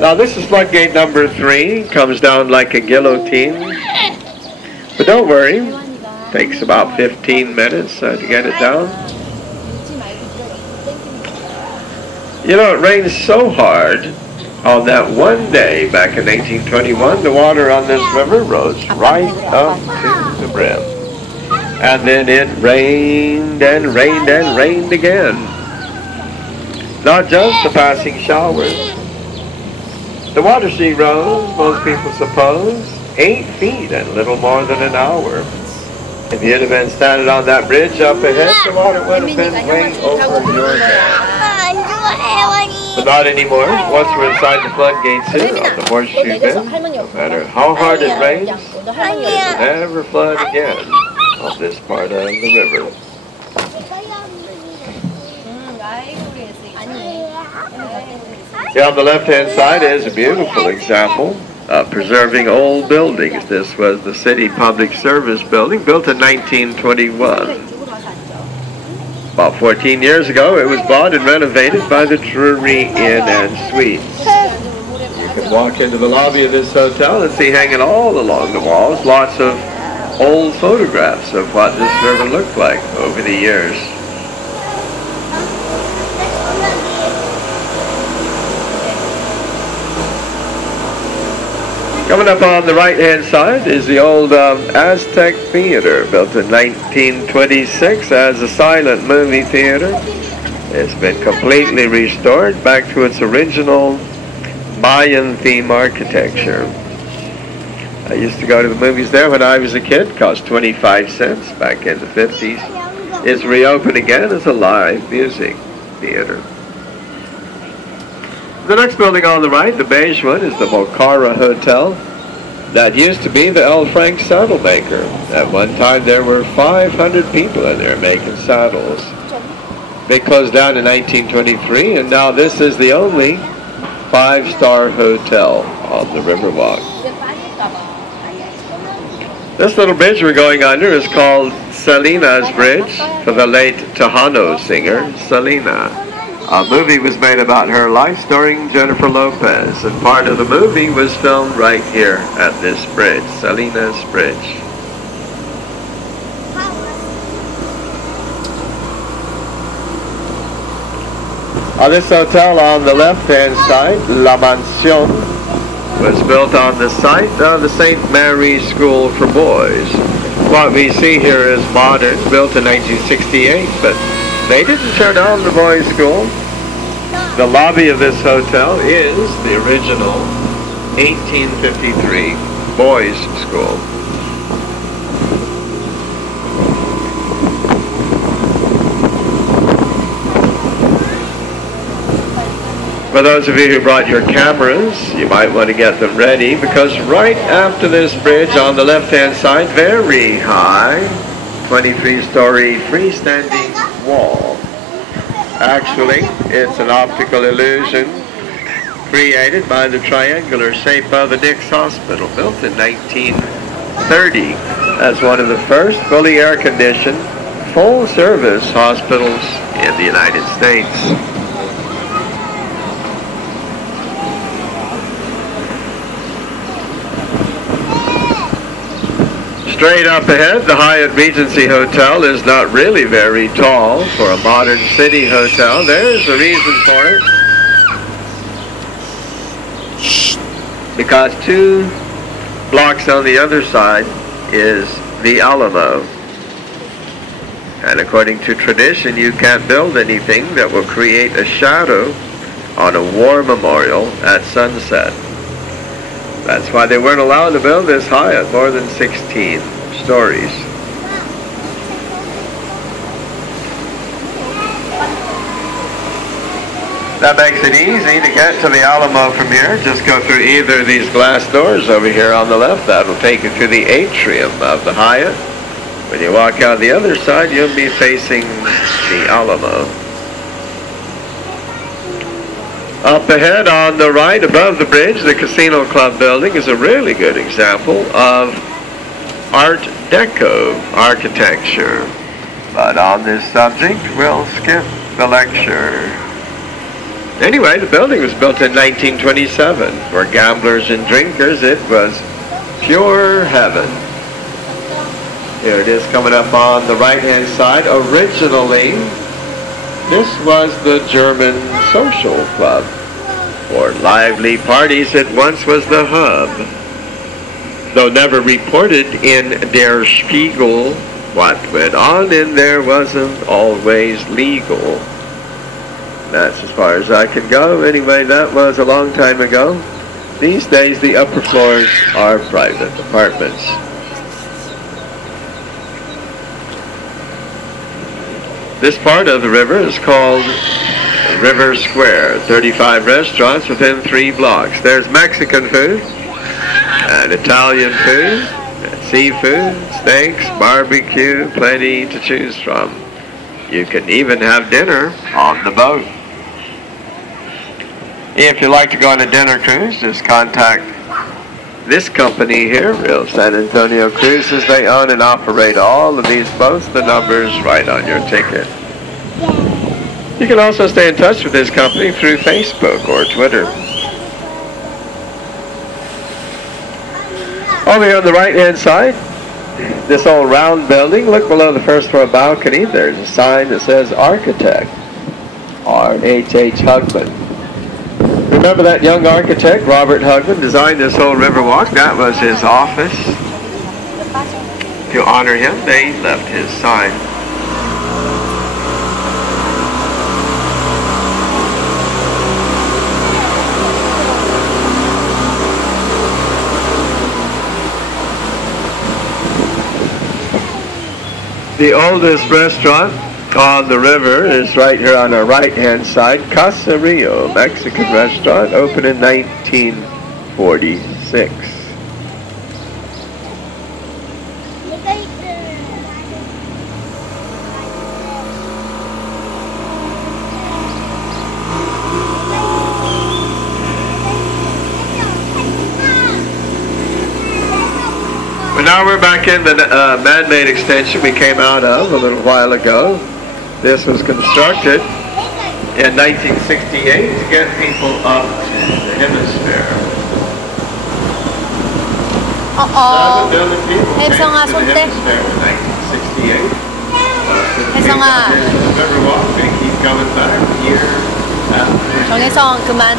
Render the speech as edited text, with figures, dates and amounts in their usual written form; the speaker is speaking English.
Now this is floodgate number 3. Comes down like a guillotine. But don't worry. Takes about 15 minutes to get it down. You know, it rained so hard on that one day back in 1821, the water on this river rose right up to the brim. And then it rained and rained and rained again. Not just the passing showers. The water sheet rose, most people suppose, 8 feet in a little more than an hour. If you'd have been standing on that bridge up ahead, the water would have been way over your head. But not anymore. Once we're inside the floodgates here on the Horseshoe Bend, no matter how hard it rains, it will never flood again on this part of the river. See, on the left-hand side is a beautiful example of preserving old buildings. This was the City Public Service Building, built in 1921. About 14 years ago, it was bought and renovated by the Drury Inn and Suites. You can walk into the lobby of this hotel and see hanging all along the walls lots of old photographs of what this river looked like over the years. Coming up on the right-hand side is the old Aztec Theater, built in 1926 as a silent movie theater. It's been completely restored back to its original Mayan theme architecture. I used to go to the movies there when I was a kid. It cost 25 cents back in the 50s. It's reopened again as a live music theater. The next building on the right, the beige one, is the Mocara Hotel. That used to be the L. Frank saddle maker. At one time there were 500 people in there making saddles. They closed down in 1923, and now this is the only 5-star hotel on the Riverwalk. This little bridge we're going under is called Selena's Bridge, for the late Tejano singer, Selena. A movie was made about her life starring Jennifer Lopez, and part of the movie was filmed right here at this bridge, Selena's Bridge. This hotel on the left-hand side, La Mansion, was built on the site of the St. Mary's School for Boys. What we see here is modern, built in 1968, but they didn't tear down the boys' school. The lobby of this hotel is the original 1853 boys' school. For those of you who brought your cameras, you might want to get them ready, because right after this bridge on the left-hand side, very high, 23-story freestanding wall. Actually, it's an optical illusion created by the triangular shape of the Dix Hospital, built in 1930 as one of the first fully air-conditioned, full-service hospitals in the United States. Straight up ahead, the Hyatt Regency Hotel is not really very tall for a modern city hotel. There's a reason for it. Because 2 blocks on the other side is the Alamo. And according to tradition, you can't build anything that will create a shadow on a war memorial at sunset. That's why they weren't allowed to build this high at more than 16 stories. That makes it easy to get to the Alamo from here. Just go through either of these glass doors over here on the left. That'll take you to the atrium of the Hyatt. When you walk out the other side, you'll be facing the Alamo. Up ahead on the right, above the bridge, the Casino Club building is a really good example of Art Deco architecture. But on this subject, we'll skip the lecture. Anyway, the building was built in 1927. For gamblers and drinkers, it was pure heaven. Here it is coming up on the right-hand side. Originally, this was the German Social Club. For lively parties, it once was the hub. Though never reported in Der Spiegel, what went on in there wasn't always legal. That's as far as I can go. Anyway, that was a long time ago. These days, the upper floors are private apartments. This part of the river is called River Square. 35 restaurants within 3 blocks. There's Mexican food, and Italian food, and seafood, steaks, barbecue, plenty to choose from. You can even have dinner on the boat. If you'd like to go on a dinner cruise, just contact this company here, Real San Antonio Cruises. They own and operate all of these boats. The number's right on your ticket. You can also stay in touch with this company through Facebook or Twitter. Over here on the right-hand side, this old round building. Look below the first floor balcony. There's a sign that says Architect, R.H.H. Hugman. Remember that young architect, Robert Hugman, designed this whole Riverwalk? That was his office. To honor him, they left his sign. The oldest restaurant on the river is right here on our right-hand side. Casa Rio, Mexican restaurant, opened in 1946. But now we're back in the man-made extension we came out of a little while ago. This was constructed in 1968 to get people up to the hemisphere. Eso nga sunte. Eso nga. 정혜성 그만.